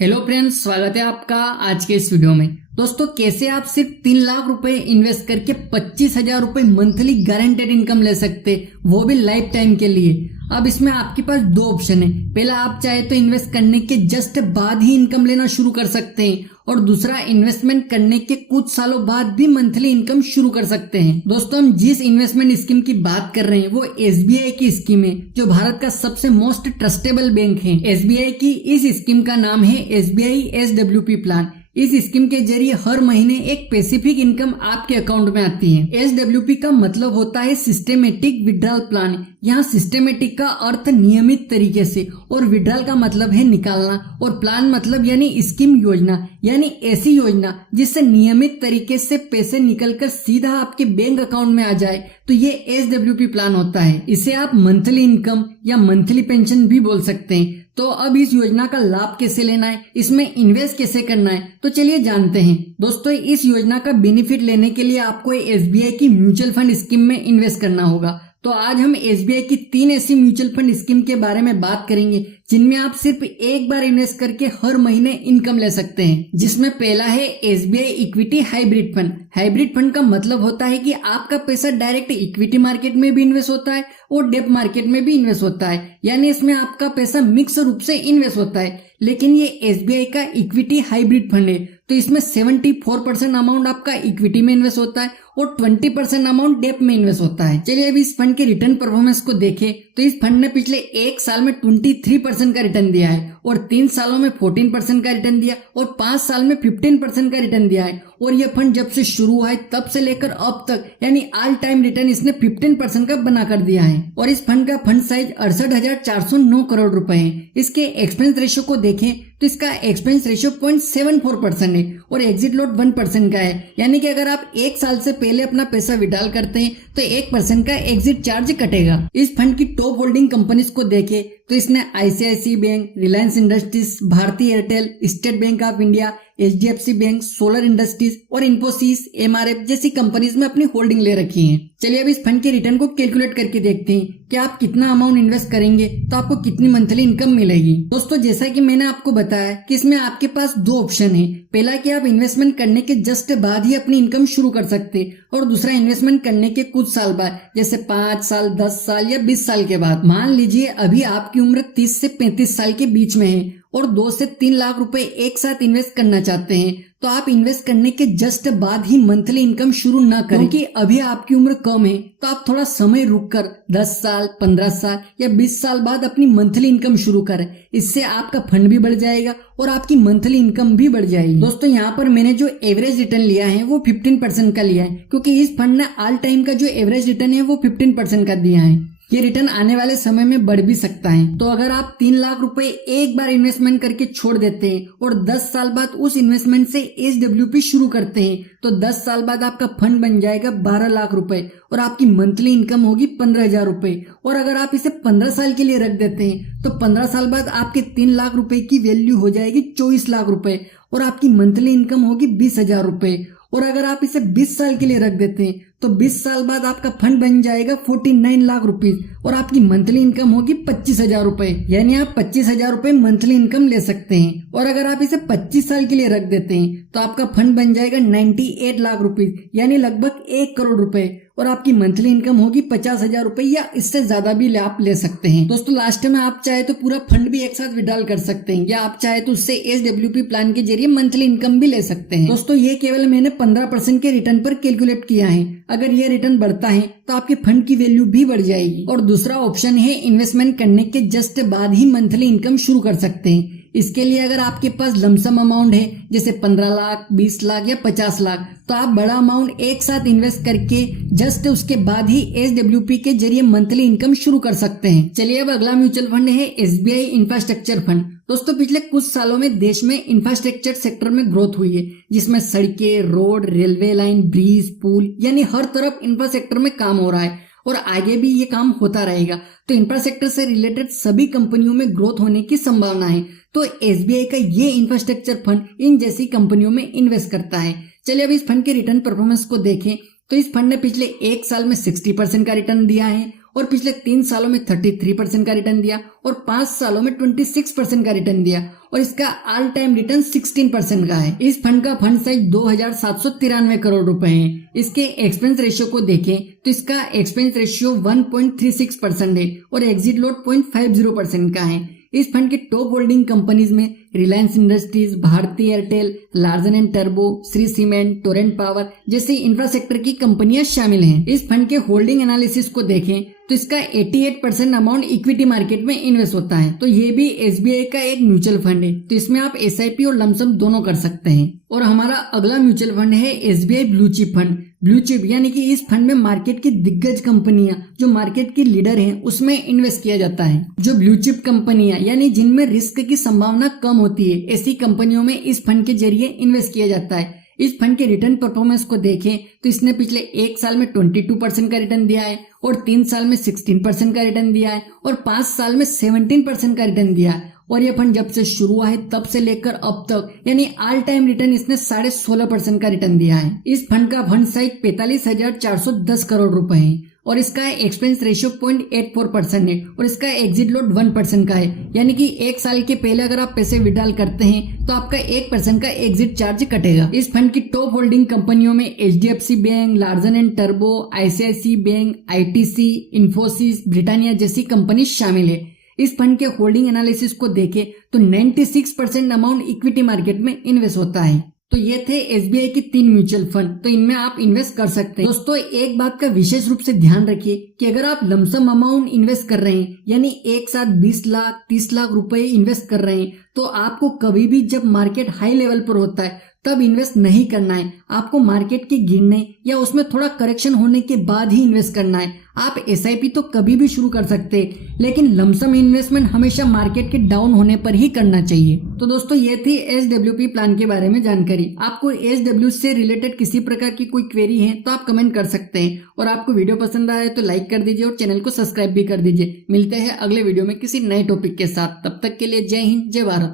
Hello friends, स्वागत है आपका आज के इस वीडियो में। दोस्तों, कैसे आप सिर्फ 3 लाख रुपए इन्वेस्ट करके 25,000 रुपए मंथली गारंटेड इनकम ले सकते, वो भी लाइफ टाइम के लिए। अब इसमें आपके पास दो ऑप्शन है। पहला, आप चाहे तो इन्वेस्ट करने के जस्ट बाद ही इनकम लेना शुरू कर सकते हैं, और दूसरा, इन्वेस्टमेंट करने के कुछ सालों बाद भी मंथली इनकम शुरू कर सकते हैं। दोस्तों, हम जिस इन्वेस्टमेंट स्कीम की बात कर रहे हैं वो एसबीआई की स्कीम है, जो भारत का सबसे मोस्ट ट्रस्टेबल बैंक है। एसबीआई की इस स्कीम का नाम है एसबीआई एसडब्ल्यूपी प्लान। इस स्कीम के जरिए हर महीने एक स्पेसिफिक इनकम आपके अकाउंट में आती है। एसडब्ल्यूपी का मतलब होता है सिस्टेमेटिक विड्रॉल प्लान। यहाँ सिस्टेमेटिक का अर्थ नियमित तरीके से, और विड्रॉल का मतलब है निकालना, और प्लान मतलब यानी स्कीम योजना, यानी ऐसी योजना जिससे नियमित तरीके से पैसे निकलकर सीधा आपके बैंक अकाउंट में आ जाए, तो ये एसडब्ल्यूपी प्लान होता है। इसे आप मंथली इनकम या मंथली पेंशन भी बोल सकते हैं। तो अब इस योजना का लाभ कैसे लेना है, इसमें इन्वेस्ट कैसे करना है, तो चलिए जानते हैं। दोस्तों, इस योजना का बेनिफिट लेने के लिए आपको एसबीआई की म्यूचुअल फंड स्कीम में इन्वेस्ट करना होगा। तो आज हम एसबीआई की 3 ऐसी म्यूचुअल फंड स्कीम के बारे में बात करेंगे जिनमें आप सिर्फ एक बार इन्वेस्ट करके हर महीने इनकम ले सकते हैं। जिसमें पहला है SBI equity hybrid fund. Hybrid fund का मतलब होता है कि आपका पैसा डायरेक्ट इक्विटी मार्केट में भी इन्वेस्ट होता है और डेब्ट मार्केट में भी इन्वेस्ट होता है, यानी इसमें आपका पैसा मिक्स रूप से इन्वेस्ट होता है। लेकिन ये एसबीआई का इक्विटी हाइब्रिड फंड है, तो इसमें 74% अमाउंट आपका इक्विटी में इन्वेस्ट होता है और 20% अमाउंट डेब्ट में इन्वेस्ट होता है। चलिए अब इस फंड के रिटर्न परफॉर्मेंस को देखें, तो इस फंड ने पिछले 1 साल में 23% का रिटर्न दिया है, और 3 सालों में 14% का रिटर्न दिया, और 5 साल में 15% का रिटर्न दिया है। और यह फंड जब से शुरू हुआ है तब से लेकर अब तक, यानी ऑल टाइम रिटर्न इसने 15% का बना कर दिया है। और इस फंड का फंड साइज 68,409 करोड़ रुपए है। इसके एक्सपेंस रेशियो को देखें तो इसका एक्सपेंस रेशियो 0.74% है, और एग्जिट लोड 1% का है, यानी कि अगर आप 1 साल से पहले अपना पैसा विड्रॉल करते हैं तो 1% का एग्जिट चार्ज कटेगा। इस फंड की टॉप होल्डिंग कंपनीज को देखें तो इसने ICICI bank, Reliance Industries, Bharti Airtel, State Bank of India, HDFC bank, Solar Industries और इन्फोसिस, एमआरएफ जैसी कंपनीज में अपनी होल्डिंग ले रखी है। चलिए अब इस फंड के रिटर्न को कैलकुलेट करके देखते हैं कि आप कितना अमाउंट इन्वेस्ट करेंगे तो आपको कितनी मंथली इनकम मिलेगी। दोस्तों, जैसा कि मैंने आपको बताया कि इसमें आपके पास 2 ऑप्शन है। पहला कि आप इन्वेस्टमेंट करने के जस्ट बाद ही अपनी इनकम शुरू कर सकते, और दूसरा इन्वेस्टमेंट करने के कुछ साल बाद, जैसे 5 साल, 10 साल या 20 साल के बाद। मान लीजिए अभी आपकी उम्र 30 से 35 साल के बीच में है और 2 से 3 लाख रुपए एक साथ इन्वेस्ट करना चाहते हैं, तो आप इन्वेस्ट करने के जस्ट बाद ही मंथली इनकम शुरू ना करें, क्योंकि अभी आपकी उम्र कम है। तो आप थोड़ा समय रुककर 10 साल, 15 साल या 20 साल बाद अपनी मंथली इनकम शुरू करें। इससे आपका फंड भी बढ़ जाएगा और आपकी मंथली इनकम भी बढ़ जाएगी। दोस्तों, यहाँ पर मैंने जो एवरेज रिटर्न लिया है वो 15% का लिया है, क्योंकि इस फंड ने ऑल टाइम का जो एवरेज रिटर्न है वो 15% का दिया है। ये रिटर्न आने वाले समय में बढ़ भी सकता है। तो अगर आप 3 लाख रुपए एक बार इन्वेस्टमेंट करके छोड़ देते हैं और 10 साल बाद उस इन्वेस्टमेंट से एसडब्ल्यूपी शुरू करते हैं, तो 10 साल बाद आपका फंड बन जाएगा 12 लाख रुपए और आपकी मंथली इनकम होगी 15,000 रुपए। और अगर आप इसे 15 साल के लिए रख देते हैं तो 15 साल बाद आपके 3 लाख रुपए की वैल्यू हो जाएगी 24 लाख रुपए और आपकी मंथली इनकम होगी 20,000 रुपए। और अगर आप इसे 20 साल के लिए रख देते हैं तो 20 साल बाद आपका फंड बन जाएगा 49 लाख रुपीज और आपकी मंथली इनकम होगी 25,000 रुपए, यानी आप 25,000 रुपए मंथली इनकम ले सकते हैं। और अगर आप इसे 25 साल के लिए रख देते हैं तो आपका फंड बन जाएगा 98 लाख रुपीज, यानी लगभग 1 करोड़ रुपए, और आपकी मंथली इनकम होगी 50,000 रुपए या इससे ज्यादा भी आप ले सकते हैं। दोस्तों, लास्ट में आप चाहे तो पूरा फंड भी एक साथ विड्रॉल कर सकते हैं, या आप चाहे तो उससे एसडब्ल्यूपी प्लान के जरिए मंथली इनकम भी ले सकते हैं। दोस्तों, ये केवल मैंने 15% के रिटर्न पर कैलकुलेट किया है। अगर ये रिटर्न बढ़ता है तो आपके फंड की वैल्यू भी बढ़ जाएगी। और दूसरा ऑप्शन है इन्वेस्टमेंट करने के जस्ट बाद ही मंथली इनकम शुरू कर सकते हैं। इसके लिए अगर आपके पास लमसम अमाउंट है, जैसे 15 लाख, 20 लाख या 50 लाख, तो आप बड़ा अमाउंट एक साथ इन्वेस्ट करके जस्ट उसके बाद ही एसडब्ल्यूपी के जरिए मंथली इनकम शुरू कर सकते हैं। चलिए अब अगला म्यूचुअल फंड है एसबीआई इंफ्रास्ट्रक्चर फंड। दोस्तों, पिछले कुछ सालों में देश में इंफ्रास्ट्रक्चर सेक्टर में ग्रोथ हुई है, जिसमें सड़कें, रोड, रेलवे लाइन, ब्रिज, पुल, यानी हर तरफ इंफ्रास्ट्रक्चर में काम हो रहा है और आगे भी ये काम होता रहेगा। तो इंफ्रास्ट्रक्चर से रिलेटेड सभी कंपनियों में ग्रोथ होने की संभावना है। तो एसबीआई का ये इंफ्रास्ट्रक्चर फंड इन जैसी कंपनियों में इन्वेस्ट करता है। चलिए अब इस फंड के रिटर्न परफॉर्मेंस को देखें, तो इस फंड ने पिछले 1 साल में 60% का रिटर्न दिया है और पिछले 3 सालों में 33% का रिटर्न दिया और 5 सालों में 26% का रिटर्न दिया और इसका ऑल टाइम रिटर्न 16% का है। इस फंड का फंड साइज 2793 करोड़ रुपए है। इसके एक्सपेंस रेशियो को देखें तो इसका एक्सपेंस रेशियो 1.36% है और एग्जिट लोड 0.50% का है। इस फंड के टॉप होल्डिंग कंपनीज में Reliance Industries, Bharti Airtel, Larsen and टर्बो, श्री सीमेंट, टोरेंट पावर जैसी इंफ्रास्ट्रक्चर की कंपनियां शामिल हैं। इस फंड के होल्डिंग एनालिसिस को देखें तो इसका 88% अमाउंट इक्विटी मार्केट में इन्वेस्ट होता है। तो ये भी एसबीआई का एक म्यूचुअल फंड है, तो इसमें आप एसआईपी और लमसम दोनों कर सकते हैं। और हमारा अगला म्यूचुअल फंड है SBI blue chip fund. Blue chip यानी कि इस फंड में मार्केट की दिग्गज कंपनियां जो मार्केट की लीडर हैं उसमें इन्वेस्ट किया जाता है। जो ब्लू चिप कंपनियां यानी जिनमें रिस्क की संभावना कम होती है, ऐसी कंपनियों में इस फंड के जरिए इन्वेस्ट किया जाता है। इस फंड के रिटर्न परफॉर्मेंस को देखें तो इसने पिछले 1 साल में 22% का रिटर्न दिया है और 3 साल में 16% का रिटर्न दिया है और 5 साल में 17% का रिटर्न दिया है। और यह फंड जब से शुरू हुआ है तब से लेकर अब तक यानी ऑल टाइम रिटर्न इसने 16.5% का रिटर्न दिया है। इस फंड का फंड साइज 45,410 करोड़ रुपए है और इसका एक्सपेंस रेशियो 0.84% है और इसका एग्जिट लोड 1% का है। यानी कि 1 साल के पहले अगर आप पैसे विड्रॉल करते हैं तो आपका 1% का एग्जिट चार्ज कटेगा। इस फंड की टॉप होल्डिंग कंपनियों में एचडीएफसी बैंक, लार्सन एंड टर्बो, ICICI bank, ITC, Infosys, Britannia जैसी कंपनी शामिल है। इस फंड के होल्डिंग एनालिसिस को देखें तो 96% अमाउंट इक्विटी मार्केट में इन्वेस्ट होता है। तो ये थे एसबीआई की 3 म्यूचुअल फंड, तो इनमें आप इन्वेस्ट कर सकते हैं। दोस्तों एक बात का विशेष रूप से ध्यान रखिए कि अगर आप लमसम अमाउंट इन्वेस्ट कर रहे हैं यानी एक साथ 20 लाख 30 लाख रुपए इन्वेस्ट कर रहे हैं तो आपको कभी भी जब मार्केट हाई लेवल पर होता है तब इन्वेस्ट नहीं करना है। आपको मार्केट के गिरने या उसमें थोड़ा करेक्शन होने के बाद ही इन्वेस्ट करना है। आप एसआईपी तो कभी भी शुरू कर सकते हैं लेकिन लमसम इन्वेस्टमेंट हमेशा मार्केट के डाउन होने पर ही करना चाहिए। तो दोस्तों ये थी एसडब्ल्यूपी प्लान के बारे में जानकारी। आपको एसडब्ल्यू से रिलेटेड किसी प्रकार की कोई क्वेरी है तो आप कमेंट कर सकते हैं और आपको वीडियो पसंद आया तो लाइक कर दीजिए और चैनल को सब्सक्राइब भी कर दीजिए। मिलते हैं अगले वीडियो में किसी नए टॉपिक के साथ। तब तक के लिए जय हिंद, जय भारत।